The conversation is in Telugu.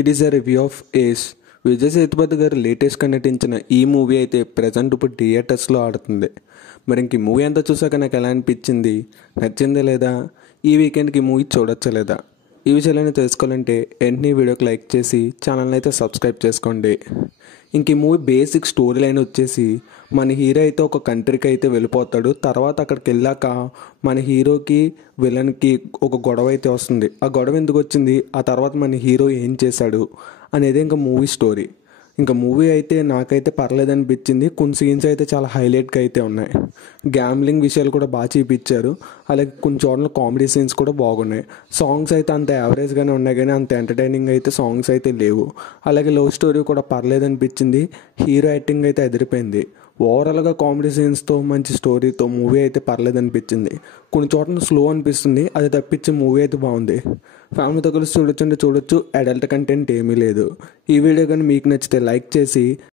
It is a review of Ace. Vijay Sethupathi గారు లేటెస్ట్గా నటించిన ఈ మూవీ అయితే ప్రజెంట్ ఇప్పుడు థియేటర్స్లో ఆడుతుంది. మరి ఇంక ఈ మూవీ అంతా చూసాక నాకు ఎలా అనిపించింది, నచ్చిందే లేదా, ఈ వీకెండ్కి ఈ మూవీ చూడొచ్చా లేదా, ఈ విషయాలన్నీ తెలుసుకోవాలంటే వెంటనే వీడియోకి లైక్ చేసి ఛానల్ని అయితే సబ్స్క్రైబ్ చేసుకోండి. ఇంక ఈ మూవీ బేసిక్ స్టోరీ లైన్ వచ్చేసి మన హీరో అయితే ఒక కంట్రీకి అయితే వెళ్ళిపోతాడు. తర్వాత అక్కడికి వెళ్ళాక మన హీరోకి విలన్కి ఒక గొడవ అయితే వస్తుంది. ఆ గొడవ ఎందుకు వచ్చింది, ఆ తర్వాత మన హీరో ఏం చేశాడు అనేది ఇంకా మూవీ స్టోరీ. ఇంకా మూవీ అయితే నాకైతే పర్లేదు అనిపించింది. కొన్ని సీన్స్ అయితే చాలా హైలైట్గా అయితే ఉన్నాయి. గ్యాంబ్లింగ్ విషయాలు కూడా బాగా చూపించారు. అలాగే కొన్ని చోట్ల కామెడీ సీన్స్ కూడా బాగున్నాయి. సాంగ్స్ అయితే అంత యావరేజ్గానే ఉన్నాయి కానీ అంత ఎంటర్టైనింగ్ అయితే సాంగ్స్ అయితే లేవు. అలాగే లవ్ స్టోరీ కూడా పర్లేదు అనిపించింది. హీరో యాక్టింగ్ అయితే అదిరిపోయింది. ఓవరాల్గా కామెడీ సీన్స్తో మంచి స్టోరీతో మూవీ అయితే పర్లేదు అనిపించింది. కొన్ని చోట్ల స్లో అనిపిస్తుంది, అది తప్పించి మూవీ అయితే బాగుంది. ఫ్యామిలీతో కలిసి చూడొచ్చు, అడల్ట్ కంటెంట్ ఏమీ లేదు. ఈ వీడియో కానీ మీకు నచ్చితే లైక్ చేసి